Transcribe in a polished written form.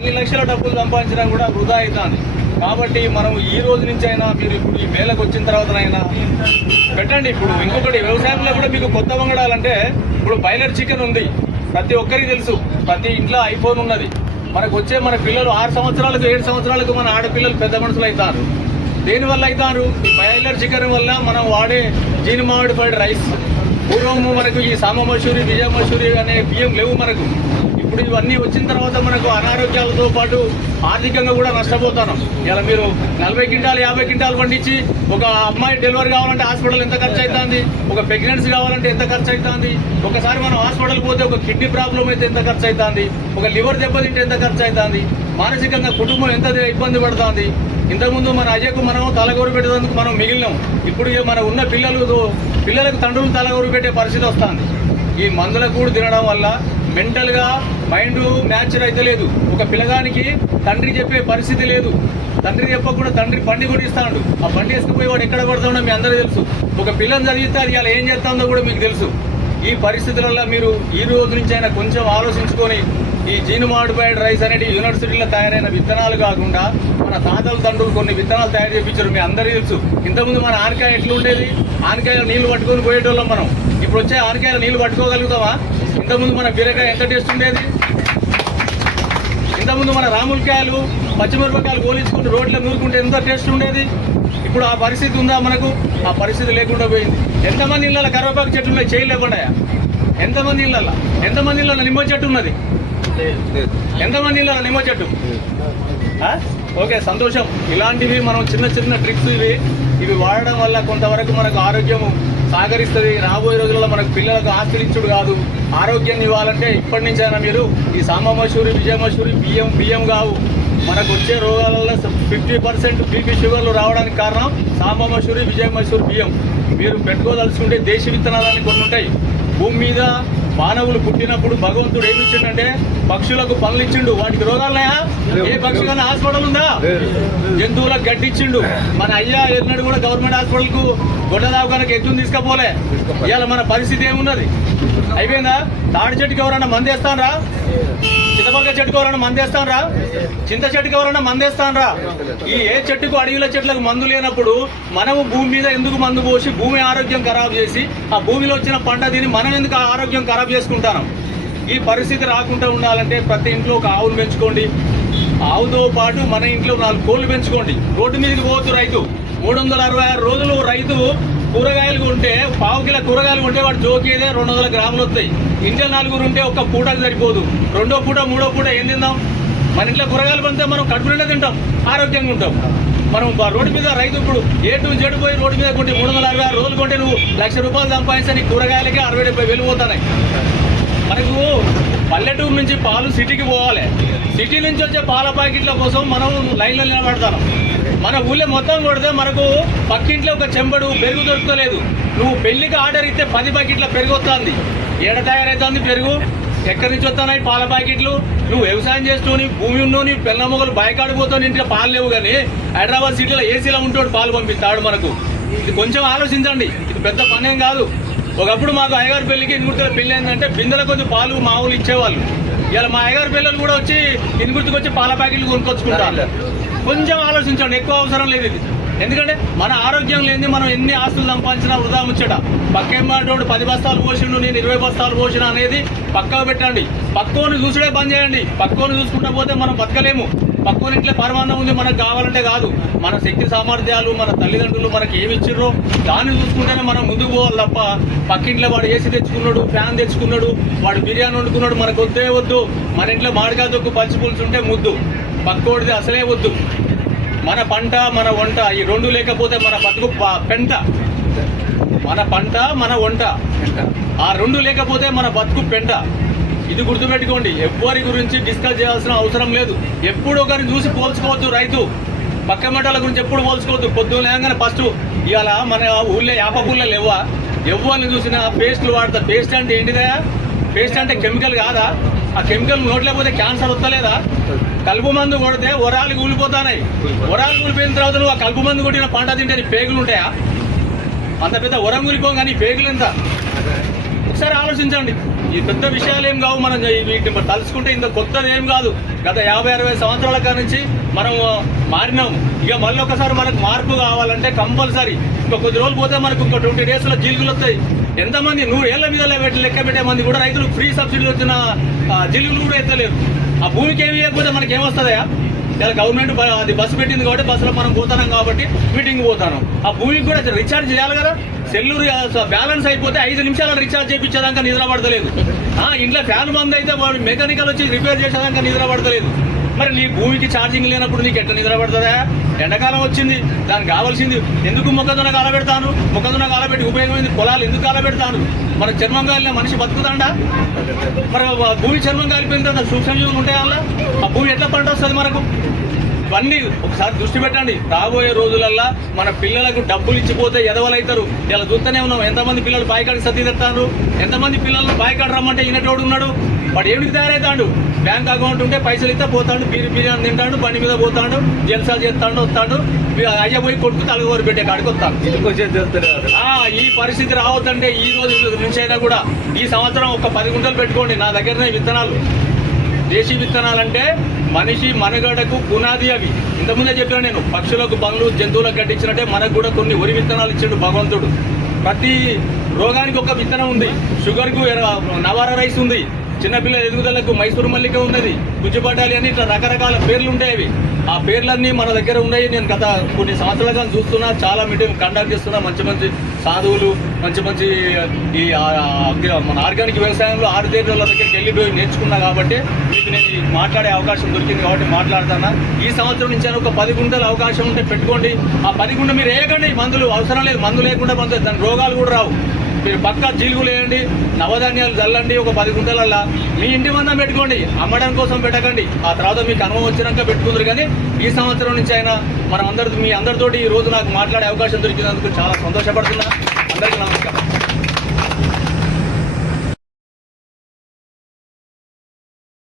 ఎన్ని లక్షల డబ్బులు సంపాదించినా కూడా వృధా అవుతుంది. కాబట్టి మనం ఈ రోజు నుంచి అయినా మీరు ఇప్పుడు ఈ మేళకు వచ్చిన తర్వాతనైనా పెట్టండి. ఇప్పుడు ఇంకొకటి వ్యవసాయంలో కూడా మీకు కొత్త వంగడాలంటే ఇప్పుడు బాయిలర్ చికెన్ ఉంది, ప్రతి ఒక్కరికి తెలుసు, ప్రతి ఇంట్లో ఐఫోన్ ఉన్నది. మనకు వచ్చే మన పిల్లలు 6 సంవత్సరాలకు 7 సంవత్సరాలకు మన ఆడపిల్లలు పెద్ద మనుషులు అవుతారు. దేనివల్ల అవుతారు? ఈ బాయిలర్ చికెన్ వల్ల మనం వాడే జీని మామిడిఫైడ్ రైస్. పూర్వము మనకు ఈ సామ మసూరి, విజయ మసూరి అనే బియ్యం లేవు మనకు. ఇప్పుడు ఇవన్నీ వచ్చిన తర్వాత మనకు అనారోగ్యాలతో పాటు ఆర్థికంగా కూడా నష్టపోతున్నాం. ఇలా మీరు 40 క్వింటాలు 50 క్వింటాలు పండించి ఒక అమ్మాయి డెలివరీ కావాలంటే హాస్పిటల్ ఎంత ఖర్చు అవుతుంది, ఒక ప్రెగ్నెన్సీ కావాలంటే ఎంత ఖర్చు అవుతుంది, ఒకసారి మనం హాస్పిటల్ పోతే ఒక కిడ్నీ ప్రాబ్లం అయితే ఎంత ఖర్చు అవుతుంది, ఒక లివర్ దెబ్బతింటే ఎంత ఖర్చు అవుతుంది, మానసికంగా కుటుంబం ఎంత ఇబ్బంది పడుతుంది. ఇంతకుముందు మన అయ్యకు మనం తలగోరు పెట్టేందుకు మనం మిగిలినాం. ఇప్పుడు మన ఉన్న పిల్లలకు తండ్రులు తలగోరు పెట్టే పరిస్థితి వస్తుంది. ఈ మందుల కూడు తినడం వల్ల మెంటల్గా మైండ్ మ్యాచర్ అయితే లేదు. ఒక పిల్లగానికి తండ్రి చెప్పే పరిస్థితి లేదు. తండ్రి చెప్పకుండా తండ్రి బండి కొనిస్తాడు. ఆ బండి వేసుకుపోయి వాడు ఎక్కడ పడతాడో మీ అందరూ తెలుసు. ఒక పిల్లని చదివితే అది ఇలా ఏం చేస్తుందో కూడా మీకు తెలుసు. ఈ పరిస్థితులలో మీరు ఈ రోజు నుంచి అయినా కొంచెం ఆలోచించుకొని ఈ జీను మాడిఫైడ్ రైస్ అనేది యూనివర్సిటీలో తయారైన విత్తనాలు కాకుండా మన తాతల తండ్రులు కొన్ని విత్తనాలు తయారు చేయించారు. మీ అందరికీ తెలుసు. ఇంతకుముందు మన ఆనకాయ ఎట్లా ఉండేది? ఆనకాయలు నీళ్లు పట్టుకొని పోయేటోళ్ళం మనం. ఇప్పుడు వచ్చే ఆనకాయలు నీళ్లు పట్టుకోగలుగుతామా? ఇంతకుముందు మన బీరకాయ ఎంత టేస్ట్ ఉండేది? ఇంతకుముందు మన రాములకాయలు పచ్చిమిరపకాయలు గోలించుకుంటూ రోడ్లో నూరుకుంటే ఎంత టేస్ట్ ఉండేది? ఇప్పుడు ఆ పరిస్థితి ఉందా మనకు? ఆ పరిస్థితి లేకుండా పోయింది. ఎంతమంది ఇళ్ళ కరివేపాకు చెట్లు ఉన్నాయి చేయలేకుండా? ఎంతమంది ఇళ్ళ నిమ్మ చెట్టు ఉన్నది? ఎంతమంది ఇళ్ళ నిమ్మ చెట్టు? ఓకే, సంతోషం. ఇలాంటివి మనం చిన్న చిన్న ట్రిక్స్ ఇవి వాడడం వల్ల కొంతవరకు మనకు ఆరోగ్యము సహకరిస్తుంది. రాబోయే రోజుల్లో మనకు పిల్లలకు ఆస్తులు ఇచ్చుడు కాదు, ఆరోగ్యాన్ని ఇవ్వాలంటే ఇప్పటి నుంచైనా మీరు ఈ సామ మసూరి, విజయ మసూరి బియ్యం కావు. మనకు వచ్చే రోగాలలో 50% బీపీ షుగర్లు రావడానికి కారణం సామ మసూరి, విజయ మసూరి బియ్యం. మీరు పెట్టుకోదలుచుకుంటే దేశీ విత్తనాలని కొన్ని ఉంటాయి. భూమి మీద మానవులు పుట్టినప్పుడు భగవంతుడు ఏమి ఇచ్చిండంటే పక్షులకు పనులు ఇచ్చిండు. వాటికి రోగాలున్నాయా? ఏ పక్షి కన్నా హాస్పిటల్ ఉందా? జంతువులకు గడ్డి ఇచ్చిండు. మన అయ్యా ఎన్నడు కూడా గవర్నమెంట్ హాస్పిటల్కు గొడ్డ దావకానికి ఎద్దును తీసుకపోలే. ఇవాళ మన పరిస్థితి ఏమున్నది? అయిపోయిందా? తాడి చెట్టుకి ఎవరన్నా మందేస్తానరా? చిత్తపక్క చెట్టుకు ఎవరన్నా మందేస్తానరా? చింత చెట్టుకు ఎవరన్నా మందేస్తానరా? ఈ ఏ చెట్టుకు అడవిల చెట్లకు మందు లేనప్పుడు మనము భూమి మీద ఎందుకు మందు పోసి భూమి ఆరోగ్యం ఖరాబ్ చేసి ఆ భూమిలో వచ్చిన పంట తిని మనం ఎందుకు ఆరోగ్యం ఖరాబ్ చేసుకుంటాం? ఈ పరిస్థితి రాకుండా ఉండాలంటే ప్రతి ఇంట్లో ఒక ఆవును పెంచుకోండి. ఆవుతో పాటు మన ఇంట్లో 4 కోళ్ళు పెంచుకోండి. రోడ్డు మీదకి పోవద్దు రైతు. 366 రోజులు రైతు కూరగాయలు ఉంటే పావు కిలో కూరగాయలు ఉంటే వాడు జోకేదే 200 గ్రాములు వస్తాయి. ఇంట్లో 4 ఉంటే ఒక్క పూటకు సరిపోదు. 2వ పూట 3వ పూట ఏం తిందాం? మన ఇంట్లో కూరగాయలు పంతే మనం కడుపు నిండా తింటాం, ఆరోగ్యంగా ఉంటాం. మనం రోడ్డు మీద రైతు ఇప్పుడు ఏ టు జెడ్ పోయి రోడ్డు మీద కొంటే 366 రోజులు కొంటే నువ్వు ₹1,00,000 సంపాదించని కూరగాయలకే 60-70 వేలు పోతున్నాయి. మనకు పల్లెటూరు నుంచి పాలు సిటీకి పోవాలి. సిటీ నుంచి వచ్చే పాల ప్యాకెట్ల కోసం మనం లైన్లో నిలబడతాం. మన ఊళ్ళో మొత్తం కొడితే మనకు పక్కింట్లో ఒక చెంబడు పెరుగు దొరుకుతలేదు. నువ్వు పెళ్లికి ఆర్డర్ ఇస్తే 10 ప్యాకెట్ల పెరుగు వస్తుంది. ఏడ తయారవుతుంది పెరుగు? ఎక్కడి నుంచి వస్తున్నాయి పాల ప్యాకెట్లు? నువ్వు వ్యవసాయం చేస్తూని భూమి ఉన్నోని పిల్ల మొగలు బయకాడిపోతావు, ఇంట్లో పాలు లేవు. కానీ హైదరాబాద్ సిటీలో ఏసీలో ఉంటాడు పాలు పంపిస్తాడు మనకు. ఇది కొంచెం ఆలోచించండి. ఇది పెద్ద పనేం కాదు. ఒకప్పుడు మాకు అయ్యగారి పెళ్లికి ఇనుగుర్తుల పెళ్లి ఏంటంటే బిందెల కొద్ది పాలు మా ఊళ్ళు ఇచ్చేవాళ్ళు. ఇలా మా అయ్యగారి పిల్లలు కూడా వచ్చి ఇనుగుర్తుకు వచ్చి పాల ప్యాకెట్లు కొనుక్కొచ్చుకుంటారు. కొంచెం ఆలోచించండి, ఎక్కువ అవసరం లేదు ఇది. ఎందుకంటే మన ఆరోగ్యం లేని మనం ఎన్ని ఆస్తులు సంపాదించినా వృధా ముచ్చట. పక్కేమాటోడు 10 బస్తాలు పోసిండు, నేను 20 బస్తాలు పోసిన అనేది పక్కకు పెట్టండి. పక్కోని చూసుడే బంద్ చేయండి. పక్కోని చూసుకుంటా పోతే మనం బతకలేము. పక్కోని ఇంట్లో పరమాన్నం ఉంది మనకు కావాలంటే కాదు. మన శక్తి సామర్థ్యాలు మన తల్లిదండ్రులు మనకి ఏమి ఇచ్చిర్రో దాన్ని చూసుకుంటేనే మనం ముందుకు పోవాలి తప్ప పక్కింట్లో వాడు ఏసీ తెచ్చుకున్నాడు, ఫ్యాన్ తెచ్చుకున్నాడు, వాడు బిర్యానీ వండుకున్నాడు, మనకు వద్దే వద్దు. మన ఇంట్లో మామిడికాయ తొక్కు పచ్చి పులుసు ఉంటే ముద్దు, పక్కోడిది అసలే వద్దు. మన పంట మన వంట ఈ 2 లేకపోతే మన బతుకు పెంట. మన పంట మన వంట ఆ 2 లేకపోతే మన బతుకు పెంట. ఇది గుర్తుపెట్టుకోండి. ఎవ్వరి గురించి డిస్కస్ చేయాల్సిన అవసరం లేదు. ఎప్పుడు ఒకరిని చూసి పోల్చుకోవద్దు. రైతు పక్క మంటల గురించి ఎప్పుడు పోల్చుకోవద్దు. పొద్దున్న లేగానే ఫస్ట్ ఇవాళ మన ఊళ్ళో యాపపుల్ల లేవా? ఎవరిని చూసినా పేస్ట్లు వాడతా. పేస్ట్ అంటే ఏంటిదా? పేస్ట్ అంటే కెమికల్ కాదా? ఆ కెమికల్ నోట్లేకపోతే క్యాన్సర్ వస్తలేదా? కలుపు మందు కొడితే వరాలు కూలిపోతాయి. వరాలు కూలిపోయిన తర్వాత నువ్వు ఆ కలుపు మందు కొట్టిన పంట తింటే నీ పేగులు ఉంటాయా? అంత పెద్ద వరం కూలిపోం కానీ పేగులు ఎంత? ఒకసారి ఆలోచించండి. ఈ పెద్ద విషయాలు ఏం కావు. మనం వీటిని తలుచుకుంటే ఇంత కొత్తది ఏం కాదు. గత 50-60 సంవత్సరాల కాడ నుంచి మనం మారినాము. ఇక మళ్ళీ ఒకసారి మనకు మార్పు కావాలంటే కంపల్సరీ ఇంకో కొద్ది రోజులు పోతే మనకు ఇంకో 20 daysలో జిలుగులు వస్తాయి. ఎంతమంది 100 ఏళ్ల మీద లెక్క పెట్టే మంది కూడా రైతులు ఫ్రీ సబ్సిడీ వచ్చిన జిలుగులు కూడా ఎత్తలేరు. ఆ భూమికి ఏమి ఇవ్వకపోతే మనకి ఏమొస్తుందా? ఇలా గవర్నమెంట్ అది బస్సు పెట్టింది కాబట్టి బస్సులో మనం పోతున్నాం కాబట్టి మీటింగ్ పోతాను. ఆ భూమికి కూడా రీఛార్జ్ చేయాలి కదా. సెల్లు బ్యాలెన్స్ అయిపోతే 5 నిమిషాలు రీఛార్జ్ చేయించేదాకా నిద్ర పడతలేదు. ఇంట్లో ఫ్యాన్ బంద్ అయితే వాడు మెకానికల్ వచ్చి రిపేర్ చేసేదాకా నిద్ర పడతలేదు. మరి నీ భూమికి ఛార్జింగ్ లేనప్పుడు నీకు ఎట్లా నిద్ర పడుతుందా? ఎండాకాలం వచ్చింది, దానికి కావాల్సింది ఎందుకు మొక్కజొన్న కాలబెడతాను? మొక్కజొన్న కాలబెట్టి ఉపయోగమైంది పొలాలు ఎందుకు కాలబెడతాను? మన చర్మం కాలిన మనిషి బతుకుతాడా? మరి భూమి చర్మం కాలిపోయిన తర్వాత సూక్ష్మజీవులు ఉంటాయి అలా. ఆ భూమి ఎట్లా పంట వస్తుంది మనకు? ఇవన్నీ ఒకసారి దృష్టి పెట్టండి. రాబోయే రోజులల్లో మన పిల్లలకు డబ్బులు ఇచ్చిపోతే ఎదవలవుతారు. ఇలా చూస్తూనే ఉన్నాం. ఎంతమంది పిల్లలు బాయికాడికి సర్ది తెస్తాను, ఎంతమంది పిల్లలు బాయికాడు రమ్మంటే ఈయనటోడు ఉన్నాడు. వాడు ఏమిటి తయారవుతాడు? బ్యాంక్ అకౌంట్ ఉంటే పైసలు ఇస్తే పోతాడు, బిర్యానీ తింటాడు, బండి మీద పోతాడు, జల్సా చేస్తాడు, వస్తాడు. అయ్య పోయి కొడుకు తలగోరు పెట్టే కాడికి వస్తాడు. ఈ పరిస్థితి రావద్దంటే ఈ రోజు నుంచి అయినా కూడా ఈ సంవత్సరం ఒక 10 గుంటలు పెట్టుకోండి. నా దగ్గరనే విత్తనాలు, దేశీ విత్తనాలు అంటే మనిషి మనుగడకు పునాది. అవి ఇంతకుముందే చెప్పాను నేను. పక్షులకు, పనులు, జంతువులకు కట్టించినట్టే మనకు కూడా కొన్ని వరి విత్తనాలు ఇచ్చాడు భగవంతుడు. ప్రతి రోగానికి ఒక విత్తనం ఉంది. షుగర్కు నవారా రైస్ ఉంది. చిన్నపిల్లల ఎదుగుదలకు మైసూరు మల్లిక ఉన్నది, గుజ్జుపట్టాలి అని ఇట్లా రకరకాల పేర్లు ఉంటాయి. అవి ఆ పేర్లన్నీ మన దగ్గర ఉన్నాయి. నేను గత కొన్ని సంవత్సరాలుగా చూస్తున్నా, చాలా మీటింగ్ కండక్ట్ చేస్తున్నా. మంచి మంచి సాధువులు, మంచి మంచి ఈ మన ఆర్గానిక్ వ్యవసాయంలో 6 తేదీల దగ్గరికి వెళ్ళిపోయి నేర్చుకున్నా కాబట్టి మీకు నేను మాట్లాడే అవకాశం దొరికింది కాబట్టి మాట్లాడుతున్నా. ఈ సంవత్సరం నుంచి ఒక 10 గుంటల అవకాశం ఉంటే పెట్టుకోండి. ఆ 10 గుంట మీరు వేయకండి. మందులు అవసరం లేదు. మందు లేకుండా దాని రోగాలు కూడా రావు. మీరు పక్కా జీలుగులు వేయండి, నవధాన్యాలు చల్లండి. ఒక 10 గుంటలల్లా మీ ఇంటి మందం పెట్టుకోండి. అమ్మడం కోసం పెట్టకండి. ఆ తర్వాత మీకు అనుభవం వచ్చినాక పెట్టుకుందరు. కానీ ఈ సంవత్సరం నుంచి అయినా మనం మీ అందరితోటి ఈ రోజు నాకు మాట్లాడే అవకాశం దొరికినందుకు చాలా సంతోషపడుతున్నా. అందరికీ నమస్కారం.